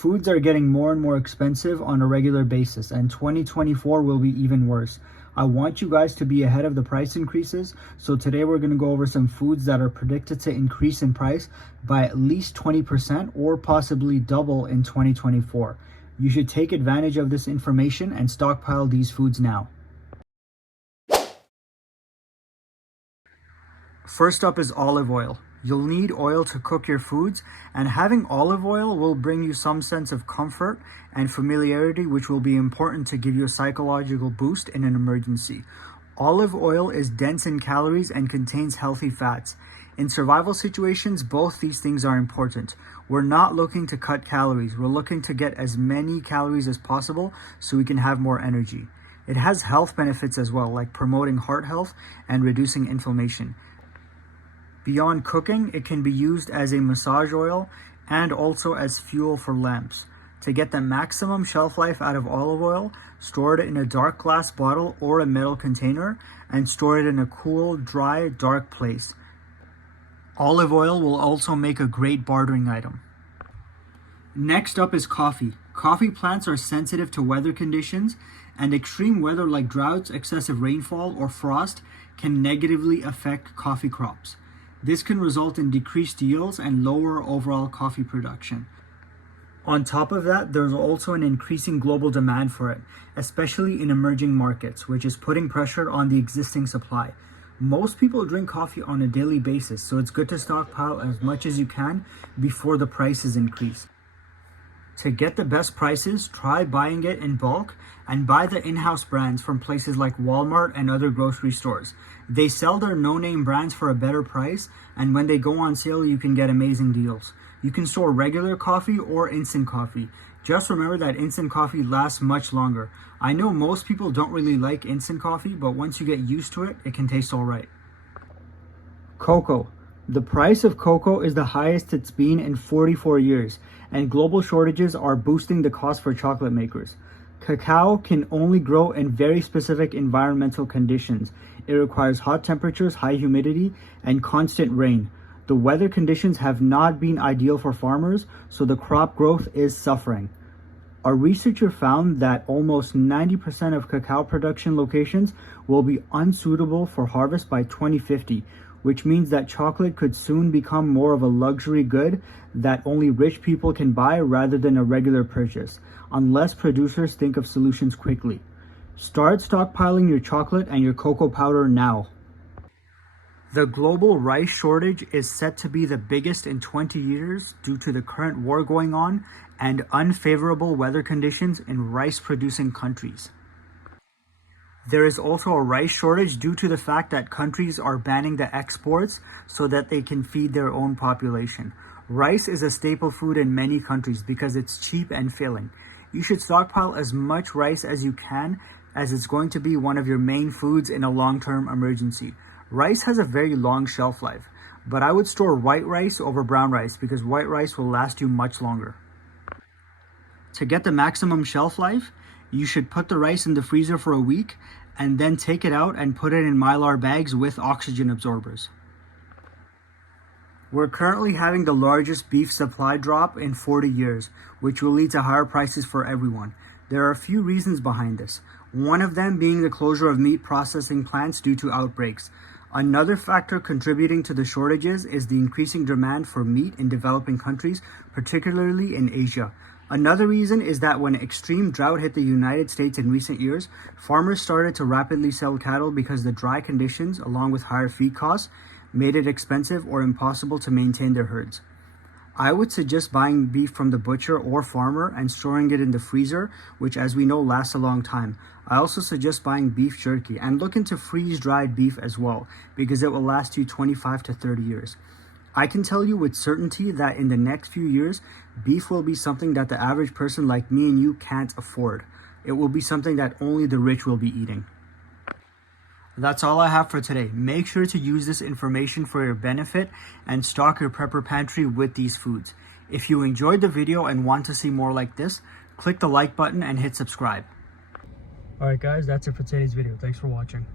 Foods are getting more and more expensive on a regular basis, and 2024 will be even worse. I want you guys to be ahead of the price increases, so today we're going to go over some foods that are predicted to increase in price by at least 20% or possibly double in 2024. You should take advantage of this information and stockpile these foods now. First up is olive oil. You'll need oil to cook your foods, and having olive oil will bring you some sense of comfort and familiarity, which will be important to give you a psychological boost in an emergency. Olive oil is dense in calories and contains healthy fats. In survival situations, both these things are important. We're not looking to cut calories. We're looking to get as many calories as possible so we can have more energy. It has health benefits as well, like promoting heart health and reducing inflammation. Beyond cooking, it can be used as a massage oil and also as fuel for lamps. To get the maximum shelf life out of olive oil, store it in a dark glass bottle or a metal container and store it in a cool, dry, dark place. Olive oil will also make a great bartering item. Next up is coffee. Coffee plants are sensitive to weather conditions, and extreme weather like droughts, excessive rainfall, or frost can negatively affect coffee crops. This can result in decreased yields and lower overall coffee production. On top of that, there's also an increasing global demand for it, especially in emerging markets, which is putting pressure on the existing supply. Most people drink coffee on a daily basis, so it's good to stockpile as much as you can before the prices increase. To get the best prices, try buying it in bulk and buy the in-house brands from places like Walmart and other grocery stores. They sell their no-name brands for a better price, and when they go on sale, you can get amazing deals. You can store regular coffee or instant coffee. Just remember that instant coffee lasts much longer. I know most people don't really like instant coffee, but once you get used to it, it can taste alright. Cocoa. The price of cocoa is the highest it's been in 44 years, and global shortages are boosting the cost for chocolate makers. Cacao can only grow in very specific environmental conditions. It requires hot temperatures, high humidity, and constant rain. The weather conditions have not been ideal for farmers, so the crop growth is suffering. A researcher found that almost 90% of cacao production locations will be unsuitable for harvest by 2050, which means that chocolate could soon become more of a luxury good that only rich people can buy rather than a regular purchase, unless producers think of solutions quickly. Start stockpiling your chocolate and your cocoa powder now. The global rice shortage is set to be the biggest in 20 years due to the current war going on and unfavorable weather conditions in rice-producing countries. There is also a rice shortage due to the fact that countries are banning the exports so that they can feed their own population. Rice is a staple food in many countries because it's cheap and filling. You should stockpile as much rice as you can, as it's going to be one of your main foods in a long-term emergency. Rice has a very long shelf life, but I would store white rice over brown rice because white rice will last you much longer. To get the maximum shelf life, you should put the rice in the freezer for a week and then take it out and put it in Mylar bags with oxygen absorbers. We're currently having the largest beef supply drop in 40 years, which will lead to higher prices for everyone. There are a few reasons behind this, one of them being the closure of meat processing plants due to outbreaks. Another factor contributing to the shortages is the increasing demand for meat in developing countries, particularly in Asia. Another reason is that when extreme drought hit the United States in recent years, farmers started to rapidly sell cattle because the dry conditions, along with higher feed costs, made it expensive or impossible to maintain their herds. I would suggest buying beef from the butcher or farmer and storing it in the freezer, which as we know lasts a long time. I also suggest buying beef jerky and look into freeze-dried beef as well, because it will last you 25 to 30 years. I can tell you with certainty that in the next few years, beef will be something that the average person like me and you can't afford. It will be something that only the rich will be eating. That's all I have for today. Make sure to use this information for your benefit and stock your prepper pantry with these foods. If you enjoyed the video and want to see more like this, click the like button and hit subscribe. Alright guys, that's it for today's video. Thanks for watching.